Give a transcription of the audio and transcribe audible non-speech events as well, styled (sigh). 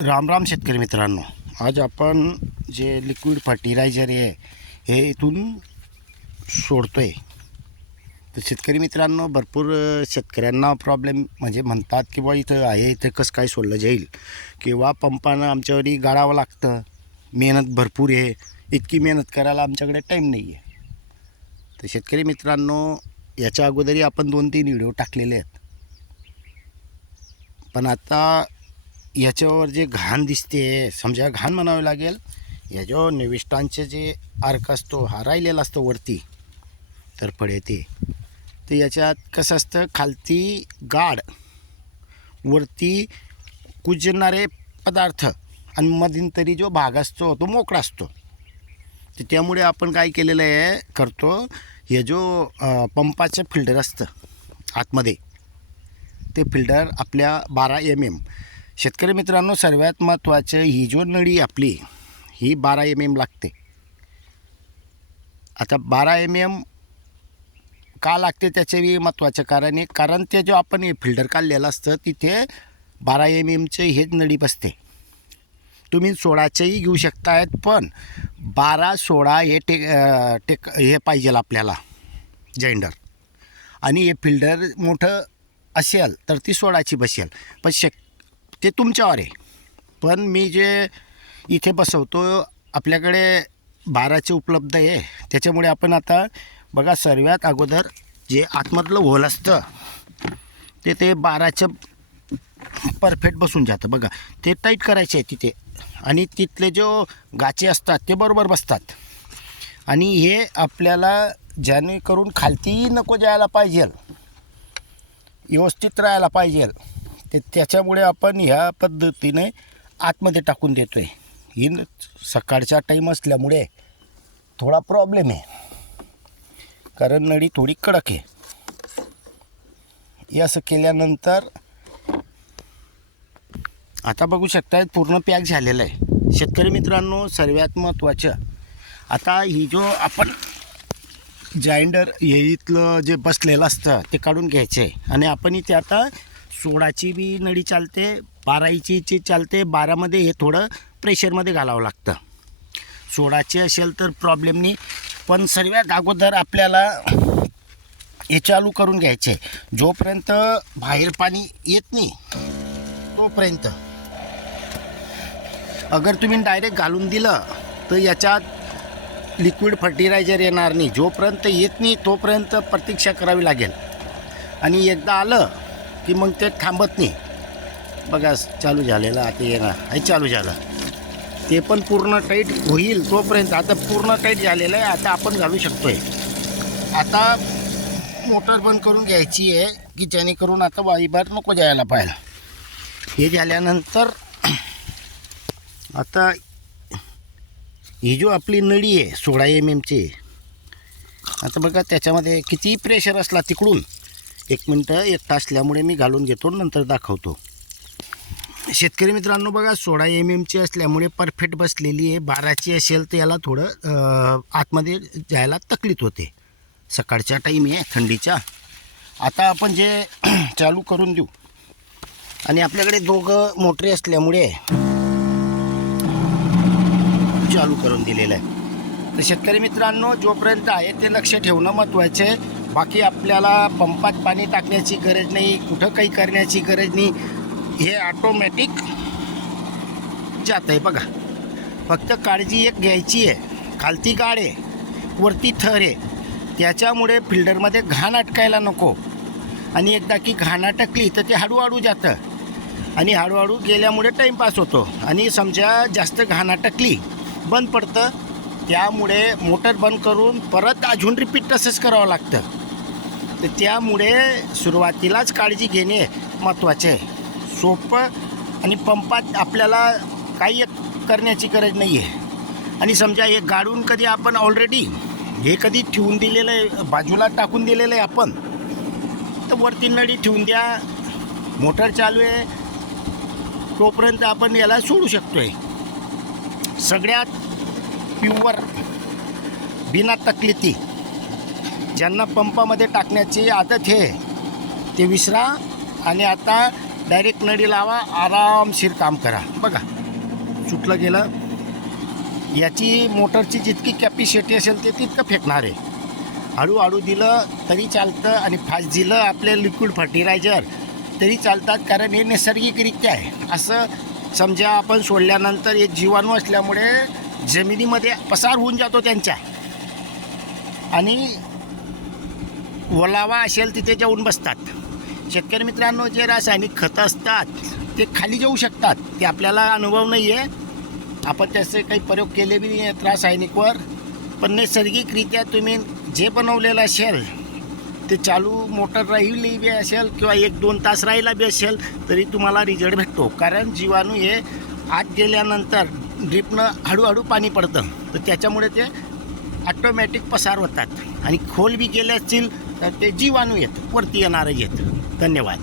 राम राम शेतकरी मित्रांनो. आज आपण जे लिक्विड फर्टिलायझर आहे हे इथून सोडतो आहे तर शेतकरी मित्रांनो भरपूर शेतकऱ्यांना प्रॉब्लेम म्हणजे म्हणतात की बुवा इथं आहे इथं कसं काय सोडलं जाईल? किंवा पंपानं आमच्यावरी गाळावं लागतं. मेहनत भरपूर आहे. इतकी मेहनत करायला आमच्याकडे टाईम नाही आहे तर शेतकरी मित्रांनो याच्या अगोदरही आपण दोन तीन व्हिडिओ टाकलेले आहेत. पण आता याच्यावर जे घाण दिसते समजा घाण म्हणावे लागेल याच्यावर निविष्टांचे जे अर्क असतो हा राहिलेला असतो वरती तर पडे ते. तर याच्यात कसं असतं खालती गाड वरती कुजणारे पदार्थ आणि मध्यंतरी जो भाग असतो तो मोकळा असतो. तर त्यामुळे आपण काय केलेलं आहे करतो हे जो पंपाचं फिल्टर असतं आतमध्ये ते फिल्टर आपल्या बारा एम एम शेतकरी मित्रांनो सर्वात महत्त्वाचं ही जो नळी आपली ही बारा एम एम लागते. आता बारा एम एम का लागते त्याचे महत्त्वाचं कारण आहे. कारण ते जो आपण हे फिल्टर काढलेलं असतं तिथे बारा एम एमचे हेच नळी बसते. तुम्ही सोळाचेही घेऊ शकतायत पण बारा सोळा हे टेक टेक हे पाहिजे आपल्याला जेंडर. आणि हे फिल्टर मोठं असेल तर ती सोळाची बसेल. पण शक ते तुमच्यावर आहे. पण मी जे इथे बसवतो आपल्याकडे बाराचे उपलब्ध आहे. त्याच्यामुळे आपण आता बघा सर्वात अगोदर जे आतमधलं होल असतं ते ते बाराचं परफेक्ट बसून जातं. बघा ते टाईट करायचे आहे तिथे. आणि तिथले जो गाचे असतात ते बरोबर बसतात. आणि हे आपल्याला जेणेकरून खालती नको जायला पाहिजे व्यवस्थित राहायला पाहिजे ते त्याच्यामुळे आपण ह्या पद्धतीने आतमध्ये टाकून देतो आहे ही सकाळचा टाईम असल्यामुळे थोडा प्रॉब्लेम आहे. कारण नळी थोडी कडक आहे. असं केल्यानंतर आता बघू शकताय पूर्ण पॅक झालेलं आहे. शेतकरी मित्रांनो सर्वात महत्त्वाचं आता ही जो आपण जाइंडर हे इथलं जे बसलेलं असतं ते काढून घ्यायचं आहे आणि आपण इथे आता सोळाची बी नळी चालते बाराईची चालते बारामध्ये हे थोडं प्रेशरमध्ये घालावं लागतं. सोळाची असेल तर प्रॉब्लेम नाही. पण सर्वात अगोदर आपल्याला हे चालू करून घ्यायचे. जोपर्यंत बाहेर पाणी येत नाही तोपर्यंत. अगर तुम्ही डायरेक्ट घालून दिलं तर याच्यात लिक्विड फर्टिलायझर येणार नाही. जोपर्यंत येत नाही तोपर्यंत प्रतीक्षा करावी लागेल. आणि एकदा आलं की मग ते थांबत नाही. बघा चालू झालेलं आता येणार हे चालू झालं. ते पण पूर्ण टाईट होईल तोपर्यंत. आता पूर्ण टाईट झालेलं आहे आता आपण घालू शकतोय. आता मोटर बंद करून घ्यायची आहे की जेणेकरून आता वाईबार नको जायला पाहिला हे झाल्यानंतर आता ही जो आपली नळी आहे सोळा एम एमची आता बघा त्याच्यामध्ये किती प्रेशर असला तिकडून. एक मिनटं एकटा असल्यामुळे मी घालून घेतो नंतर दाखवतो. शेतकरी मित्रांनो बघा सोळा एम एमची असल्यामुळे परफेक्ट बसलेली आहे. बाराची असेल तर याला थोडं आतमध्ये जायला तकलीफ होते. सकाळच्या टाईम आहे थंडीच्या. आता आपण जे (clears throat) चालू करून देऊ. आणि आपल्याकडे दोघं मोटरी असल्यामुळे चालू करून दिलेलं आहे. तर शेतकरी मित्रांनो जोपर्यंत आहे ते लक्ष ठेवणं महत्त्वाचं आहे. बाकी आपल्याला पंपात पाणी टाकण्याची गरज नाही कुठं काही करण्याची गरज नाही. हे ऑटोमॅटिक जात आहे बघा. फक्त काळजी एक घ्यायची आहे. खालती गाळ आहे वरती थर आहे. त्याच्यामुळे फिल्टरमध्ये घाण अटकायला नको. आणि एकदा की घाण अटकली तर ते हळूहळू जातं. आणि हळूहळू गेल्यामुळे टाईमपास होतो. आणि समजा जास्त घाण अटकली बंद पडतं. त्यामुळे मोटर बंद करून परत अजून रिपीट तसंच करावं लागतं. तर त्यामुळे सुरुवातीलाच काळजी घेणे महत्त्वाचे आहे. सोपं आणि पंपात आपल्याला काही एक करण्याची गरज नाही आहे आणि समजा हे गाडून कधी आपण ऑलरेडी हे कधी ठेवून दिलेलं आहे बाजूला टाकून दिलेलं आहे आपण तर वरती नळी ठेवून द्या. मोटर चालू आहे. तोपर्यंत आपण याला सोडू शकतो आहे सगळ्यात प्युअर बिना तकलिती ज्यांना पंपामध्ये टाकण्याची आदत आहे ते विसरा आणि आता डायरेक्ट नळी लावा आरामशीर काम करा. बघा सुटलं गेलं. याची मोटरची जितकी कॅपॅसिटी असेल ते तितकं फेकणार आहे. हळूहळू दिलं तरी चालतं आणि फास्ट दिलं आपले लिक्विड फर्टिलायझर तरी चालतात कारण हे नैसर्गिकरित्या आहे. असं समजा आपण सोडल्यानंतर एक जीवाणू असल्यामुळे जमिनीमध्ये पसार होऊन जातो त्यांच्या आणि ओलावा असेल तिथे जाऊन बसतात. शेतकरी मित्रांनो जे रासायनिक खतं असतात ते खाली जाऊ शकतात. ते आपल्याला अनुभव नाही आहे आपण त्याचे काही प्रयोग केले बी नाही आहेत रासायनिकवर. पण नैसर्गिकरित्या तुम्ही जे बनवलेलं असेल ते चालू मोटर राहिली बी असेल किंवा एक दोन तास राहिला बी असेल तरी तुम्हाला रिझल्ट भेटतो. कारण जीवाणू हे आत गेल्यानंतर ड्रिपनं हळूहळू पाणी पडतं. तर त्याच्यामुळे ते ऑटोमॅटिक पसार होतात. आणि खोल बी गेले असतील तर ते जीवाणू येतं वरती येणारं येतं. धन्यवाद.